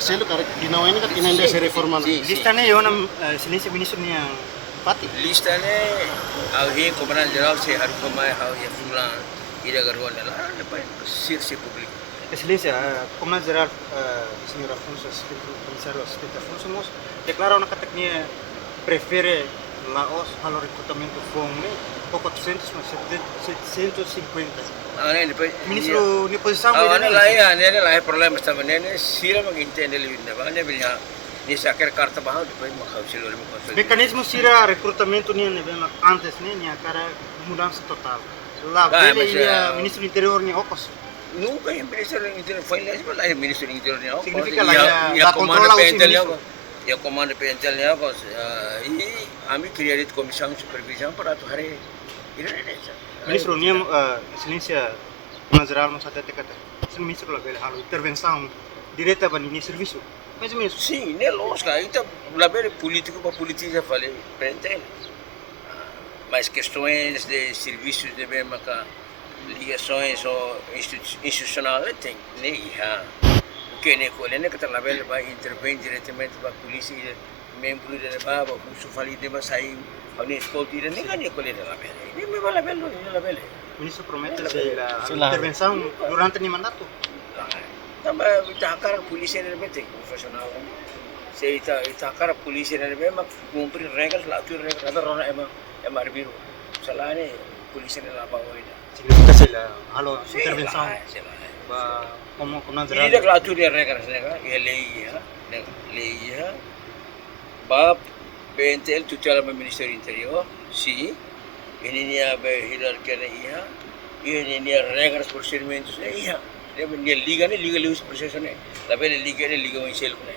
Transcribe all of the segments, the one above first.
Selo karek ginawa ini kan inanda se reforma. Listanya ya orang silêncio ministro ni yang pati. Listanya auhin komandan jeneral se haru komai hau ya fulan ida garuan la depois sirse público. Excelência, Comandante Geral, Sr. Afonso, Comissário Assistente Afonso, nós declararam que a prefere Laos ao recrutamento FONG, ou 400, mas 750. Ministro, de posição... Ano lá é problema também, né? Sira mag entende ali, né? Né bilha, ni sakar carta bahau depois makau silo lima konsul. Mecanismo Sira recrutamento ni antes ni cara mudança total. Lá, ele Ministro do Interior ni okos. Nunca yung Ministro ng Interior, file lang yung Ministro ng Interior niya ako. Significa la controla o ministro. Yung komando pentel niya ako, kami create komisyon supervision para ito hari. Ministro, niya, Excelência, Comandante Geral, nós até kata, se ministro lá velho, halo intervenção direta para ninguém serviço. Mais ou menos. Sim, né, lógico, então, lá velho político para política falei, pentel. Mas questões de serviços de bem marcar ligações ou institucional tem nem ia o que nem colhe nem que tá lá vai intervir diretamente para a polícia membro de baba o sufali de sair a nem escola tira nem ganha colhe lá nem me vai lá Ministro promete a intervenção durante o mandato. Também está cara a polícia de repente profissional se está cara a polícia de repente mas cumprir regras lá tu regras ada rona é marbiro salahnya polisi ni lá bawa ini. Significa sila halo intervenção ba como Comandante Geral. Ini dah kelatu dia regras ni kan, ia lei ya, bab BNTL tutela do Ministério Interior, si, ini ni apa hierarkia ni ini ni regras procedimentos ni dia liga lewis proseso ni, tapi liga o insel ni.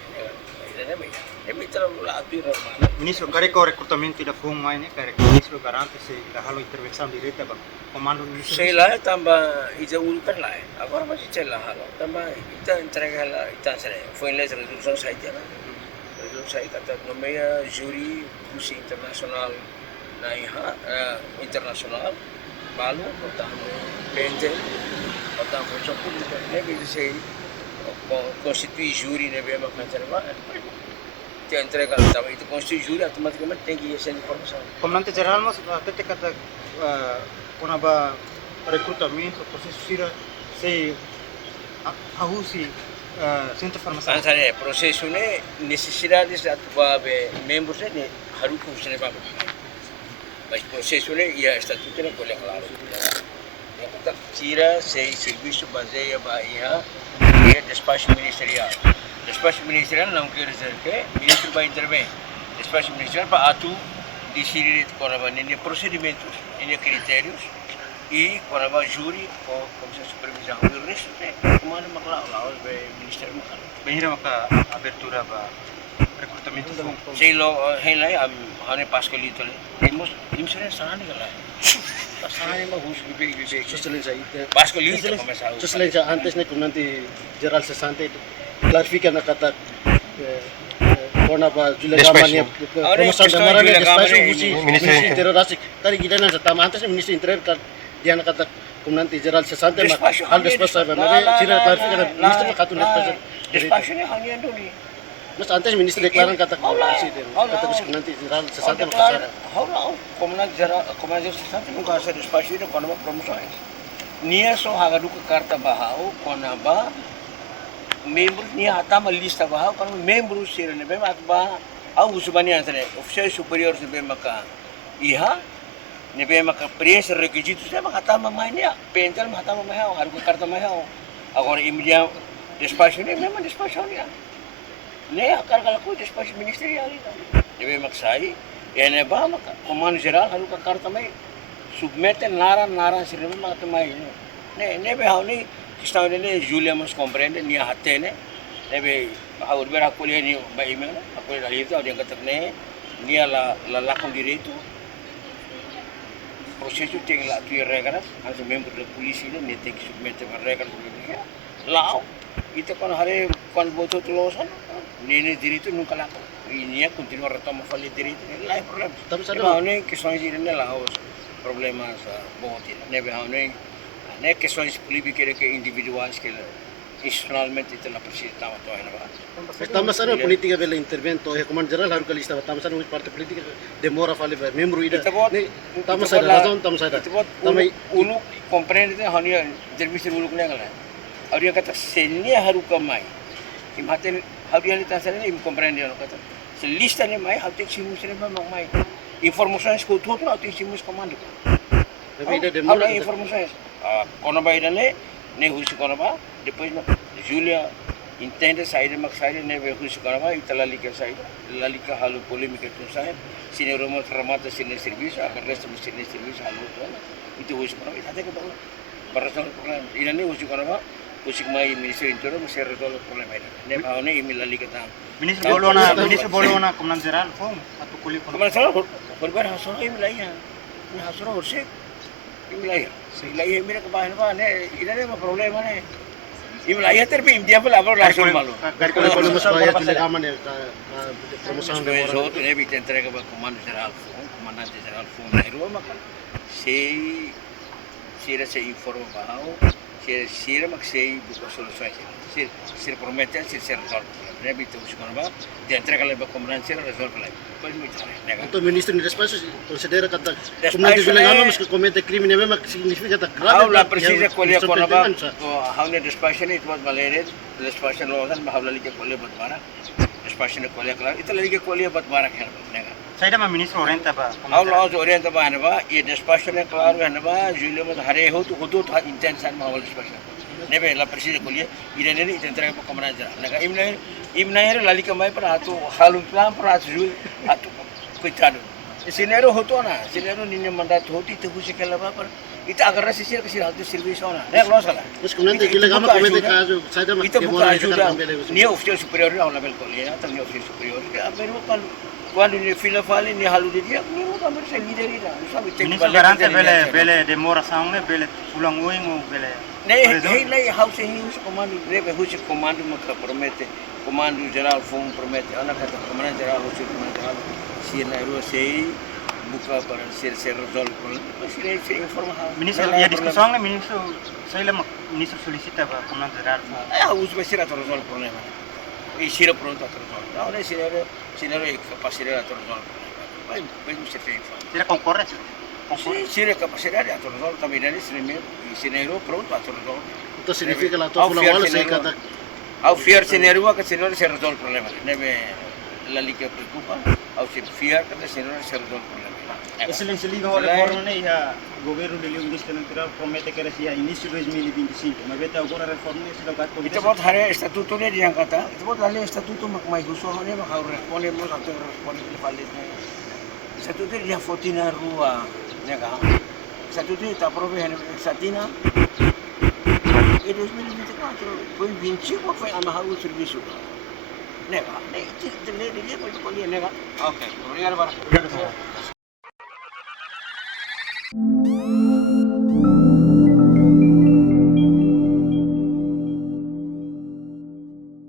Ministro, kare ko recrutamento da FONG mai ne kare ministro garante se la halo intervenção direta ba comando ministro. Sei lá tamba ija urukan lá. Agora mas ija lá halo tamba ita entrega lá ita sere. Foi em resolução saída. Resolução saída kata nomeia juri kursi internasional na iha internasional balu kota pentel kota função pública ne be sei constitui juri ne be makancerva. Dia entrega também itu constitui juri automaticamente tem que ir essa informação. Comandante Geral mas até kata konaba recrutamento processo sira se ahusi centro farmacêutico. Ansare processo ne necessidades atual membros ne haru funcionar ba. Mas processo ne ia estatuto ne boleh claro. Yang kita sira se serviço baseia ba ia despacho ministerial. Despacho ministerial não quer dizer que o ministro vai intervir. Despacho ministerial para atu decidir quando nem procedimentos, nem critérios e quando vai júri ou comissão de supervisão. O resto é comando maklau lá o ministério maklau. Behira maka abertura ba recrutamento do Sei lo helai ane pascolito le. Dimsure sana ni kala. Sana ni mahus bibig. Selain saya, Pascolito começar. selain saya antes nih nanti Geral Sesante klarifikan na kata kona ba Julia Gamani promoção da Marane despacho Ministro Interior Rasik tadi kita na sa tama antes ni Ministro Interior dia na kata nanti Geral Sesante hal despacho ba mari sira klarifikan Ministro makatun despacho Despacho ni hanya dulu. mas antes Ministro deklaran kata kata nanti Geral Sesante makasara Hola, Comandante Sesante nunca hace despacho ni quando promoções. Nia so hagaduka karta bahau quando ba membros ni atama lista bahau kan membros sira ne bem atba au usubani antare oficial superior se bem maka iha ne bem maka prensa requisitos se maka atama mai ne pentel maka atama mai haru karta mai hau agora imediat despacho ne memang despacho ne akar kalau despacho ministerial ne bem maka sai ene ba maka comando geral haru karta mai submete naran sira bem maka mai ne be hau ni questão de Júlia mas compreende nia hatene nebe hau berak kuliah ni ba email aku dah itu dia kata nia la com direito processo tem lá tu regras as membro da polícia ne tem que submeter as regras lá itu kan hari kan boto tulosan ni direito nunca lá nia continua retoma falir direito lá é problema tapi sada ne questões de lá os problemas bom nebe hau ne questões políticas que individuais que institucionalmente itulah persis tama to ay ba. Tama sana politika bela intervento e comando geral haru kalista tama sana parte politika demora fale ba membro ida. Tama sana razon tama sana. Tama uluk comprende hani servicio uluk ne kala. Auria kata senia haru kamai. Im hatel haru yang ditasane im comprende ano kata. Se lista ne mai haru simus ne ba mai. Informações que tudo não tem simus comando. Ida demora. Ada informações. Kono ba ida ne husi kono ba depois Julia entende sair mak sair ne ve husi kono ba itala lika sair lalika halu polemika tu sair sine romo tramata sine serviço akan resto sine serviço halu tu itu husi kono ba ita ke ba para solo problem ida ne husi kono ba husi mai ministro interior mesti resolve problem ida ne ba ne imi lalika ta Ministro Bolona Comandante Geral Fong atau kulit Kemana salah berbar hasoro imi laiya ni hasoro urse imi laiya laiya mira ke bahan ba ne ida ne ma problema ne imi laiya terpe im dia pala abro langsung malu Kalau mas bayar tidak aman ya promosi so tu ne bi entrega ba comandante geral Fong na rua maka sei se informa bahau se mak sei buka solusi se promete se resolve ne bi tu sukan ba de entrega le ba comandante resolve le pois me chare nega Então, ministro de Despacho considera que comandante Vilangama mas que comete crime mesmo que significa que grave. la precisa qualia kona ba haune despacho ne tuas valere despacho lo dan bahawla like qualia bat bara despacho ne qualia klar ita like qualia bat bara kher nega Saya dah ministro orienta ba. Allah orienta ba ne ba ye despacho ne klar ne ba julio mo hare ho tu intensan mahawal despacho nebe la precisa qualia irene ne entrega ba comandante nega imna era lalika mai para atu halum plan para atu coitado sinero hoto na sinero ninyo mandat hoti te husi kala ba par ita agar sisir ke siratu serviço na ne lo sala Mas comandante Vilangama comete caso saya dah ita buka ajuda ni oficial superior na level colia ta ni oficial superior ke pero quando ni fila fale ni halu de dia ni mo kamar se leader ida sabe te Ministro garante bele demora sangue bele ulang uing o bele. Nei house hius comando deve husi comando maka promete comando geral Fong promete anak kata comando geral husi comando geral si na ru sei buka para ser resolve problem masih se informa Ministro ya discusión ministro saya lemah ministro solicita ba Comandante Geral us vai ser a resolve problema e sira pronto a resolve não né sinero é capacidade a resolve vai se fez Sira concorre sira capacidade a resolve também né sinero pronto a resolve Itu significa la tua fulang saya kata ao fiar sinero que sinero se resolve problema nebe la liga preocupa ao se fiar que sinero se resolve problema Excelência, liga a reforma, né? O governo de Leão Central promete que era início de 2025, mas até agora a reforma não se dá para Ito bot hari estatuto ne diang kata. Ito bot lali estatuto mak mai gusto ne mak harus responde mo sa teng responde ni valid ne. Estatuto dia fotina rua ne ka. Estatuto ta prove ne satina. E 2024 foi 25 foi a mahal serviço. Ne ka. Ne iti ne dia ko ko ne ka. Okay. Obrigado para.